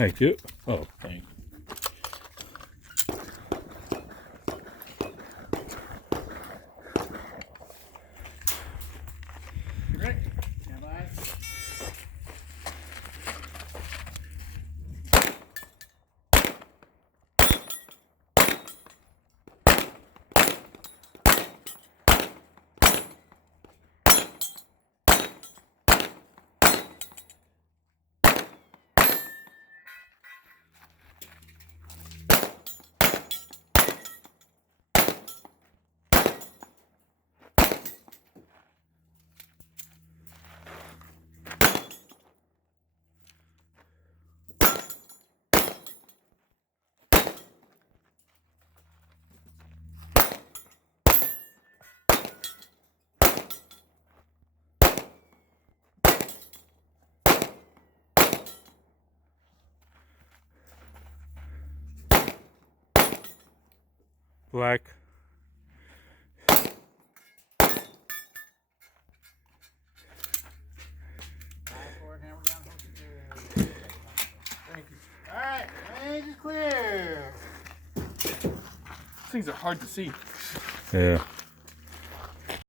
Thank you. Oh, thank you. Ready? Stand by. Black. Forward, hammer down, hold it there. Thank you. Alright, range is clear. These things are hard to see. Yeah.